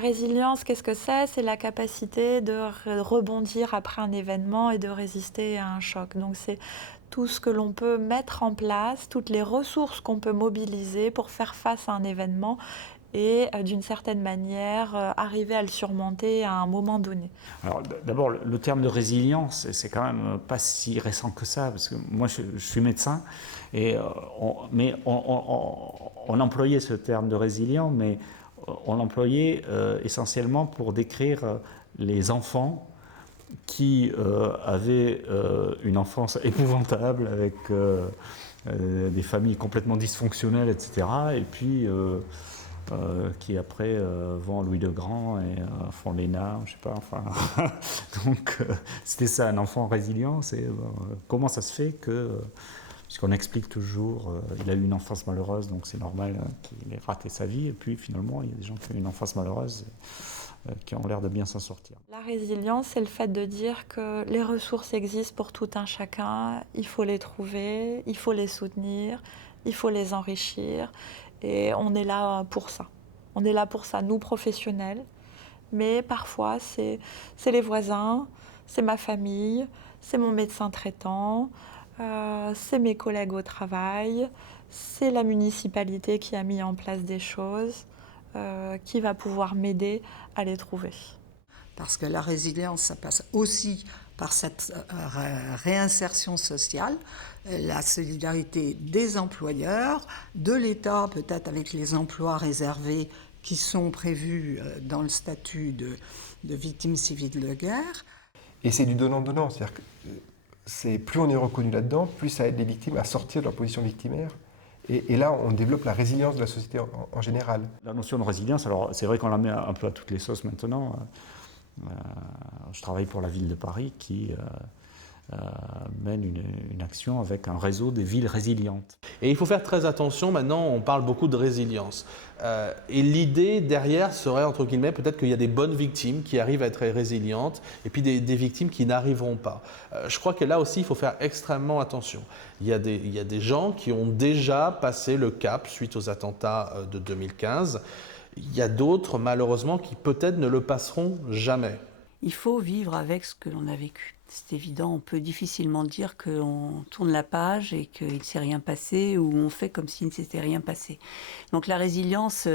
résilience, qu'est-ce que c'est? C'est la capacité de rebondir après un événement et de résister à un choc. Donc c'est tout ce que l'on peut mettre en place, toutes les ressources qu'on peut mobiliser pour faire face à un événement et d'une certaine manière arriver à le surmonter à un moment donné. Alors d'abord, le terme de résilience, c'est quand même pas si récent que ça, parce que moi je suis médecin, et on employait ce terme de résilient, mais on l'employait essentiellement pour décrire les enfants qui avaient une enfance épouvantable avec des familles complètement dysfonctionnelles, etc. Et puis qui après vont à Louis le Grand et font l'ENA, je sais pas, enfin. Donc c'était ça, un enfant résilient, c'est comment ça se fait que, puisqu'on explique toujours, il a eu une enfance malheureuse, donc c'est normal qu'il ait raté sa vie, et puis finalement il y a des gens qui ont eu une enfance malheureuse qui ont l'air de bien s'en sortir. La résilience, c'est le fait de dire que les ressources existent pour tout un chacun, il faut les trouver, il faut les soutenir, il faut les enrichir, et on est là pour ça. On est là pour ça, nous professionnels, mais parfois c'est les voisins, c'est ma famille, c'est mon médecin traitant, c'est mes collègues au travail, c'est la municipalité qui a mis en place des choses, qui va pouvoir m'aider à les trouver. Parce que la résilience, ça passe aussi par cette réinsertion sociale, la solidarité des employeurs, de l'État, peut-être avec les emplois réservés qui sont prévus dans le statut de victime civile de guerre. Et c'est du donnant-donnant, c'est-à-dire que plus on est reconnu là-dedans, plus ça aide les victimes à sortir de leur position victimaire. Et là, on développe la résilience de la société en général. La notion de résilience, alors c'est vrai qu'on la met un peu à toutes les sauces maintenant. Je travaille pour la ville de Paris qui mène une action avec un réseau des villes résilientes. Et il faut faire très attention, maintenant on parle beaucoup de résilience. Et l'idée derrière serait, entre guillemets, peut-être qu'il y a des bonnes victimes qui arrivent à être résilientes et puis des victimes qui n'arriveront pas. Je crois que là aussi il faut faire extrêmement attention. Il y a des gens qui ont déjà passé le cap suite aux attentats de 2015. Il y a d'autres, malheureusement, qui peut-être ne le passeront jamais. Il faut vivre avec ce que l'on a vécu. C'est évident, on peut difficilement dire qu'on tourne la page et qu'il ne s'est rien passé ou on fait comme s'il ne s'était rien passé. Donc la résilience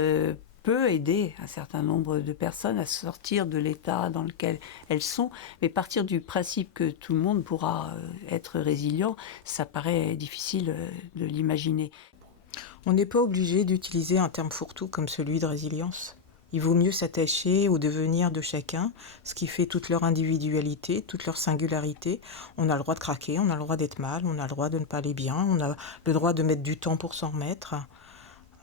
peut aider un certain nombre de personnes à sortir de l'état dans lequel elles sont, mais partir du principe que tout le monde pourra être résilient, ça paraît difficile de l'imaginer. On n'est pas obligé d'utiliser un terme fourre-tout comme celui de résilience. Il vaut mieux s'attacher au devenir de chacun, ce qui fait toute leur individualité, toute leur singularité. On a le droit de craquer, on a le droit d'être mal, on a le droit de ne pas aller bien, on a le droit de mettre du temps pour s'en remettre.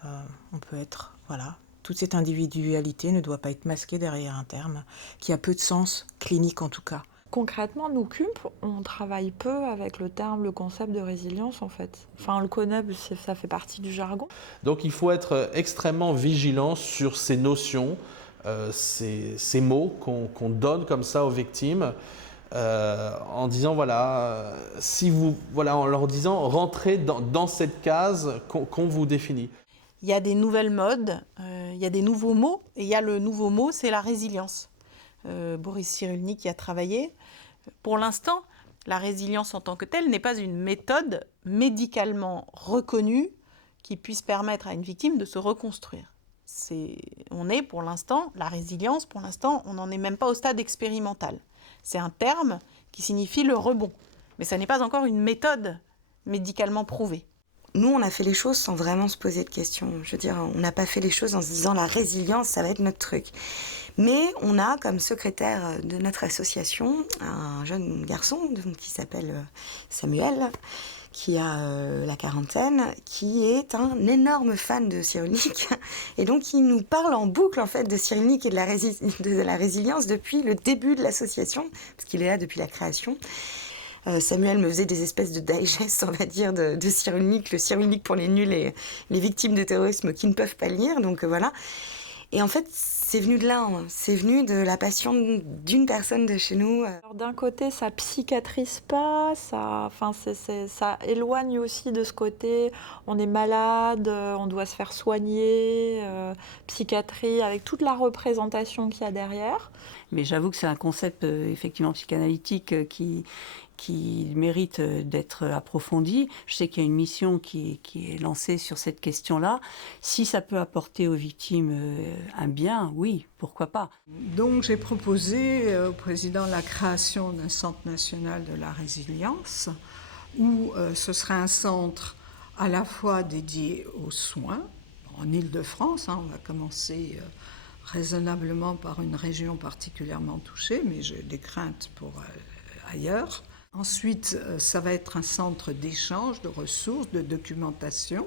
On peut être, voilà. Toute cette individualité ne doit pas être masquée derrière un terme qui a peu de sens, clinique en tout cas. Concrètement, nous, CUMP, on travaille peu avec le concept de résilience en fait. Enfin, on le connaît, ça fait partie du jargon. Donc il faut être extrêmement vigilant sur ces notions, ces mots qu'on donne comme ça aux victimes, en disant voilà, en leur disant rentrez dans cette case qu'on vous définit. Il y a des nouvelles modes, il y a des nouveaux mots, et il y a le nouveau mot, c'est la résilience. Boris Cyrulnik y a travaillé. Pour l'instant, la résilience en tant que telle n'est pas une méthode médicalement reconnue qui puisse permettre à une victime de se reconstruire. La résilience, pour l'instant, on n'en est même pas au stade expérimental. C'est un terme qui signifie le rebond, mais ça n'est pas encore une méthode médicalement prouvée. Nous, on a fait les choses sans vraiment se poser de questions. Je veux dire, on n'a pas fait les choses en se disant la résilience, ça va être notre truc. Mais on a comme secrétaire de notre association un jeune garçon qui s'appelle Samuel, qui a la quarantaine, qui est un énorme fan de Cyrulnik. Et donc, il nous parle en boucle en fait de Cyrulnik et de la résilience depuis le début de l'association, parce qu'il est là depuis la création. Samuel me faisait des espèces de digest, on va dire, de Cyrulnik, le Cyrulnik pour les nuls et les victimes de terrorisme qui ne peuvent pas lire, donc voilà. Et en fait, c'est venu de là, hein. C'est venu de la passion d'une personne de chez nous. Alors, d'un côté, ça psychiatrise pas, ça éloigne aussi de ce côté, on est malade, on doit se faire soigner, psychiatrie, avec toute la représentation qu'il y a derrière. Mais j'avoue que c'est un concept effectivement psychanalytique qui mérite d'être approfondi. Je sais qu'il y a une mission qui est lancée sur cette question-là. Si ça peut apporter aux victimes un bien, oui, pourquoi pas. Donc j'ai proposé au président la création d'un centre national de la résilience, où ce serait un centre à la fois dédié aux soins, en Île-de-France, on va commencer raisonnablement par une région particulièrement touchée, mais j'ai des craintes pour ailleurs. Ensuite, ça va être un centre d'échange de ressources, de documentation.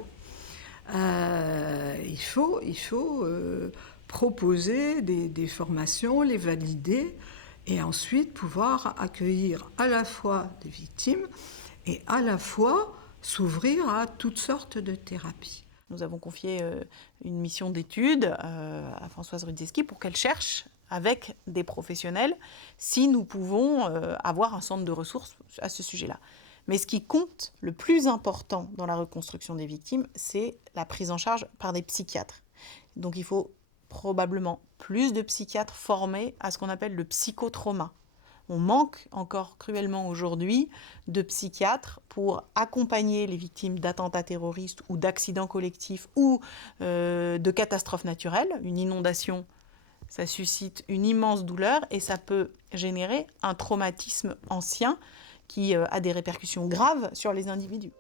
Il faut proposer des formations, les valider, et ensuite pouvoir accueillir à la fois des victimes et à la fois s'ouvrir à toutes sortes de thérapies. Nous avons confié une mission d'étude à Françoise Rudziński pour qu'elle cherche, avec des professionnels, si nous pouvons avoir un centre de ressources à ce sujet-là. Mais ce qui compte, le plus important dans la reconstruction des victimes, c'est la prise en charge par des psychiatres. Donc il faut probablement plus de psychiatres formés à ce qu'on appelle le psychotrauma. On manque encore cruellement aujourd'hui de psychiatres pour accompagner les victimes d'attentats terroristes ou d'accidents collectifs ou de catastrophes naturelles. Une inondation, ça suscite une immense douleur et ça peut générer un traumatisme ancien qui a des répercussions graves sur les individus.